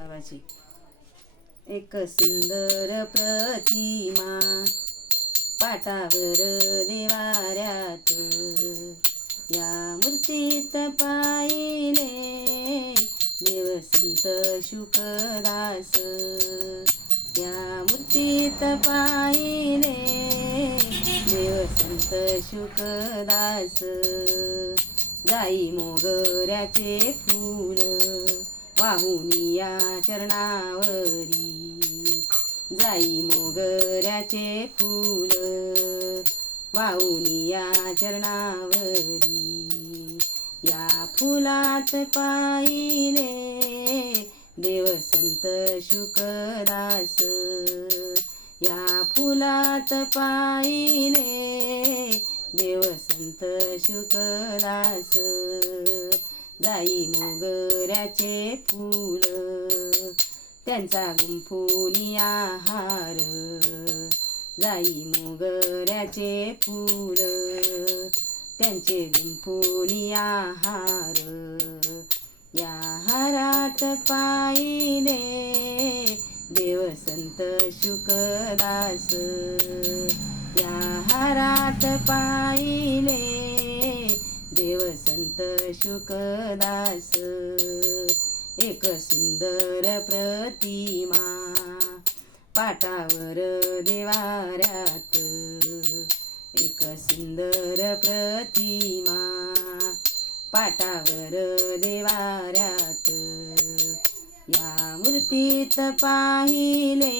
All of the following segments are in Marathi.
बाबाची एक सुंदर प्रतिमा पाटावर देवाऱ्यात, या मूर्तीत पाहिले देव संत शुकदास, या मूर्तीत पाहिले देव संत शुकदास. जाई मोगऱ्याचे फूल वाहून या चरणावरी, जाई मोगऱ्याचे फूल वाहून या चरणावरी. या फुलात पाहिले देव संत शुकदास, या फुलात पाहिले देव संत शुकदास. जाई मोगऱ्याचे फूल त्यांचा गुंफून हार, जाई मोगऱ्याचे फूल त्यांचे गुंफून हार. या हारात पाहिले देव संत शुकदास, या हारात पाहिले देव संत शुकदास. एक सुंदर प्रतिमा पाटावर देवाऱ्यात, एक सुंदर प्रतिमा पाटावर देवाऱ्यात. या मूर्तीत पाहिले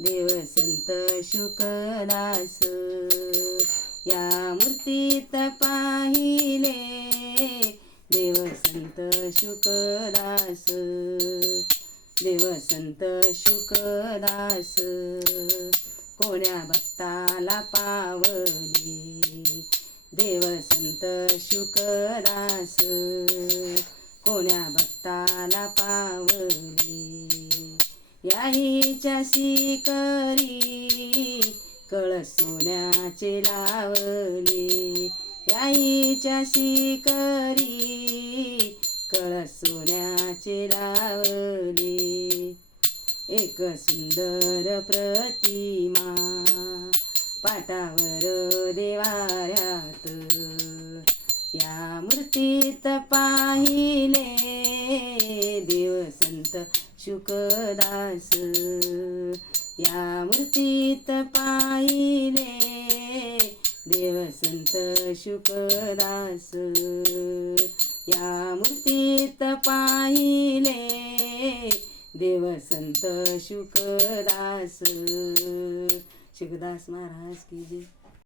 देव संत शुकदास, या मूर्तीत पाहिले देव संत शुकदास. देव संत शुकदास कोण्या भक्ताला पावली, देव संत शुकदास कोण्या भक्ताला पावली. याहीच्या शिकरी कळस सोन्याचे लावले, याहीच्या शिकरी कळस सोन्याचे लावले. एक सुंदर प्रतिमा पाटावर देवाऱ्यात, या मूर्तीत पाहिले देव संत शुकदास, या मूर्तीत पाहिले देव संत शुकदास. या मूर्तीत पाहिले देव संत शुकदास. शुकदास महाराज की जय.